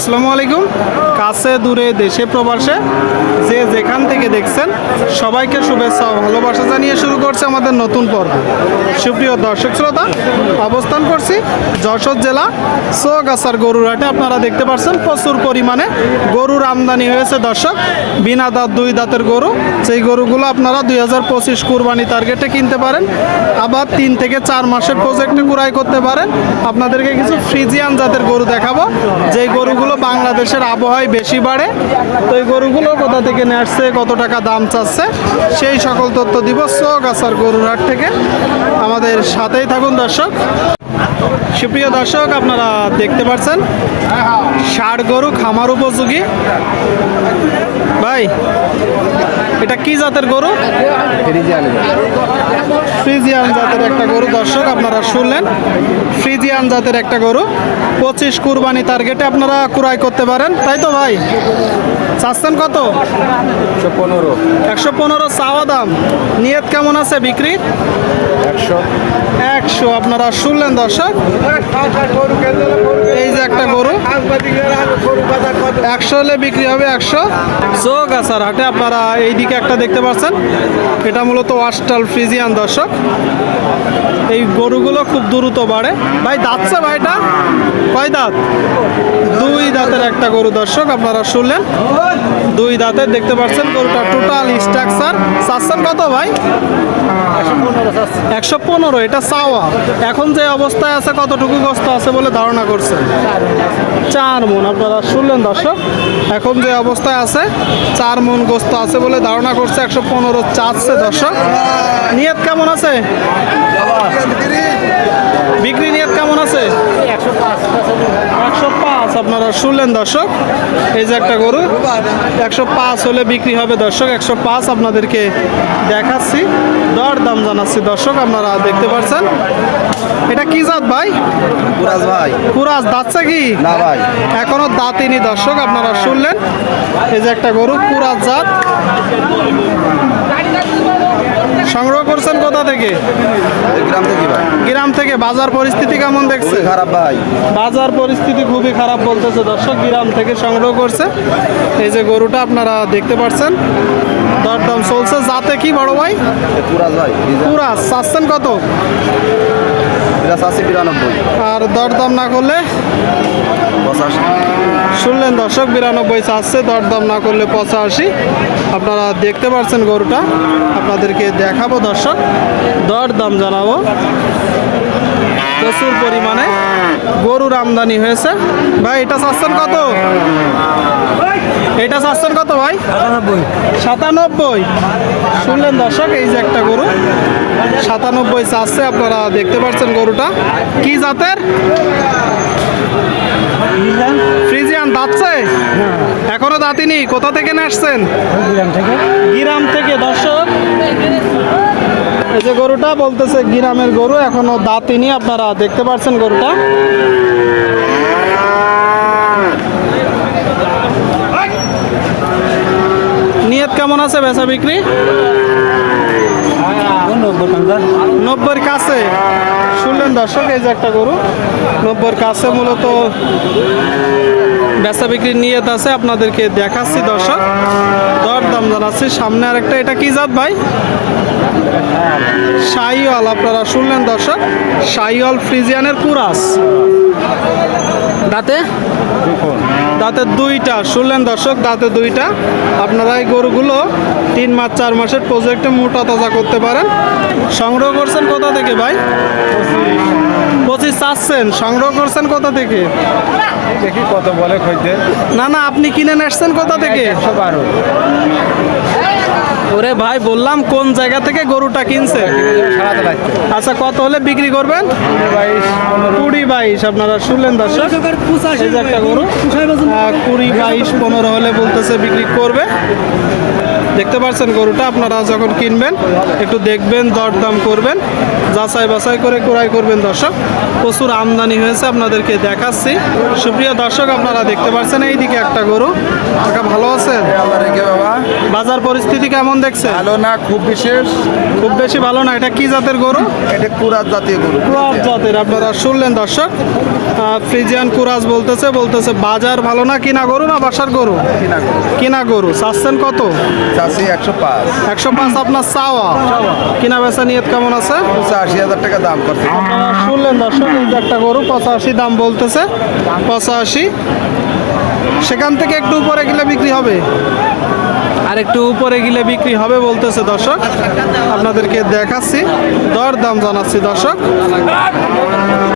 আসসালামু আলাইকুম। কাছে দূরে দেশে প্রবাসে যে যেখান থেকে দেখছেন সবাইকে শুভেচ্ছা ও ভালোবাসা জানিয়ে শুরু করছে আমাদের নতুন পর্ব। সুপ্রিয় দর্শক শ্রোতা, অবস্থান করছি যশোর জেলা চৌগাছার গরুর হাটে। আপনারা দেখতে পাচ্ছেন প্রচুর পরিমাণে গরুর আমদানি হয়েছে দর্শক। বিনা দাঁত দুই দাঁতের গরু, সেই গরুগুলো আপনারা 2025 কুরবানি টার্গেটে কিনতে পারেন, আবার 3 থেকে 4 মাসের প্রজেক্টে ক্রয় করতে পারেন। আপনাদেরকে কিছু ফ্রিজিয়ান জাতের গরু দেখাবো, যেই গরুগুলো বাংলাদেশের আবহাওয়ায় বেশি বাড়ে। তো এই গরুগুলো কোথা থেকে নিয়ে আসছে, কত টাকা দাম চাচ্ছে, সেই সকল তথ্য দিব চৌগাছার গরুর হাট থেকে। আমাদের সাথেই থাকুন দর্শক। সুপ্রিয় দর্শক, আপনারা দেখতে পাচ্ছেন ষাঁড় গরু খামার উপযোগী। ভাই, এটা কি জাতের গরু? ফ্রিজিয়ান জাতের একটা গরু দর্শক, আপনারা শুনলেন। ফ্রিজিয়ান জাতের একটা গরু 25 কুরবানি টার্গেটে আপনারা ক্রয় করতে পারেন, তাই তো ভাই? চাচ্ছেন কত? 115 চাওয়া দাম। নিয়ত কেমন আছে বিক্রি? 100। আপনারা শুনলেন দর্শক, এই যে একটা গরু 100 হলে বিক্রি হবে 100। চৌগাছার হাটে আপনারা এইদিকে একটা দেখতে পাচ্ছেন, এটা মূলত অস্টাল ফ্রিজিয়ান দর্শক। এই গরুগুলো খুব দ্রুত বাড়ে। ভাই দাঁতছে ভাইটা কয় দাঁত? 2 দাঁতের একটা গরু দর্শক, আপনারা শুনলেন। 2 দাঁতের দেখতে পাচ্ছেন গরুটা টোটাল স্ট্রাকচার। চাচ্ছেন কত ভাই? 115। এটা চাওয়া। এখন যে অবস্থায় আছে কতটুকু গোস্ত আছে বলে ধারণা করছেন? 4 মণ। আপনারা শুনলেন দর্শক, এখন যে অবস্থায় আছে 4 মণ গোস্ত আছে বলে ধারণা করছে। 115 চাচ্ছে দর্শক। নিয়ত কেমন আছে বিক্রি? নিয়ত কেমন আছে? 105। আপনারা শুনলেন দর্শক, এই যে একটা গরু 105 হলে বিক্রি হবে দর্শক। 105 আপনাদেরকে দেখাচ্ছি, দর দাম জানাচ্ছি দর্শক। আপনারা দেখতে পাচ্ছেন এটা কি জাত ভাই? কুরাজ ভাই। কুরাজ দাঁতছে কি? না ভাই, এখনো দাঁতিনি দর্শক। আপনারা শুনলেন, এই যে একটা গরু কুরাজ জাত। সংগ্রহ করছেন কোথা থেকে? গ্রাম থেকে ভাই। গ্রাম থেকে। বাজার পরিস্থিতি কেমন দেখছে? খারাপ ভাই। বাজার পরিস্থিতি খুবই খারাপ বলতেছে দর্শক। গ্রাম থেকে সংগ্রহ করছে এই যে গরুটা, আপনারা দেখতে পাচ্ছেন। দরদাম চলছে। যাতে কি বড় ভাই? কুরাজ ভাই। কুরাজ। চাচ্ছেন কত? এটা 92। আর দরদাম না করলে? 85। শুনলেন দর্শক, 92 চাচ্ছে, দরদাম না করলে 85। আপনারা দেখতে পাচ্ছেন গরুটা, আপনাদেরকে দেখাবো দর্শক, দরদাম জানাবো। প্রচুর পরিমাণে গরুর আমদানি হয়েছে। ভাই এটা চাচ্ছেন কত? এটা চাচ্ছেন কত ভাই? 97। শুনলেন দর্শক, এই যে একটা গরু 97 চাচ্ছে। আপনারা দেখতে পাচ্ছেন গরুটা কি জাতের? ফ্রিজিয়ান। দাঁতছে? এখনো দাঁতিনি। কোথা থেকে নিয়ে আসছেন? গ্রাম থেকে দর্শক। এই যে গরুটা বলতেছে গ্রামের গরু, এখনো দাঁতিনি। আপনারা দেখতে পাচ্ছেন গরুটা। নিয়ত কেমন আছে বেচা বিক্রি? 90-র কাছে। শুনলেন দর্শক, এই যে একটা গরু 90-র কাছে মূলত বেচা বিক্রির নিয়ত আছে। আপনাদেরকে দেখাচ্ছি দর্শক, দর দাম জানাচ্ছি। সামনে আরেকটা, এটা কি জাত ভাই? শাহিওয়াল। আপনারা শুনলেন দর্শক, শাহিওয়াল ফ্রিজিয়ানের কুরাস। দাঁতে? দাঁতে 2টা। শুনলেন দর্শক, দাঁতে 2টা। আপনারা এই গরুগুলো 3 মাস 4 মাসের প্রজেক্টে মোটা তাজা করতে পারেন। সংগ্রহ করছেন কোথা থেকে ভাই? 25 চাচ্ছেন। সংগ্রহ করছেন কোথা থেকে? দেখি কত বলে খইতে। না না, আপনি কিনে আসছেন কোথা থেকে? 112। ওরে ভাই, বললাম কোন জায়গা থেকে গরুটা কিনছে। আচ্ছা, কত হলে বিক্রি করবেন? 20-22। আপনারা শুনলেন দর্শক, এই যে একটা গরু 20-22-15 হলে বলতেছে বিক্রি করবে। দেখতে পাচ্ছেন গরুটা, আপনারা যখন কিনবেন একটু দেখবেন, দরদাম করবেন, যাচাই বাছাই করে ক্রয় করবেন দর্শক। প্রচুর আমদানি হয়েছে, আপনাদেরকে দেখাচ্ছি। সুপ্রিয় দর্শক, আপনারা দেখতে পাচ্ছেন এইদিকে একটা গরু। কাকা ভালো আছেন? আল্লাহ রেখে বাবা। বাজার পরিস্থিতি কেমন দেখছেন? ভালো না, খুব বিশেষ। খুব বেশি ভালো না। এটা কি জাতের গরু? এটা কুরাত জাতীয় গরু। কুরাজ জাতের। আপনারা শুনলেন দর্শক, ফ্রিজিয়ান কুরাজ বলতেছে বাজার ভালো না। কিনা গরু না বাসার গরু? কিনা গরু। কিনা গরু। চাচ্ছেন কত? চাষি 105। 105 আপনার চাওয়া। কিনা বেচা নিয়ত কেমন আছে? 85,000 টাকা দাম করছে। আপনারা শুনলেন দর্শক, এই যে একটা গরু 85 দাম বলতেছে। 85। সেখান থেকে একটু উপরে গেলে বিক্রি হবে, আর একটু উপরে গেলে বিক্রি হবে বলতেছে দর্শক। আপনাদেরকে দেখাচ্ছি, দর দাম জানাচ্ছি দর্শক।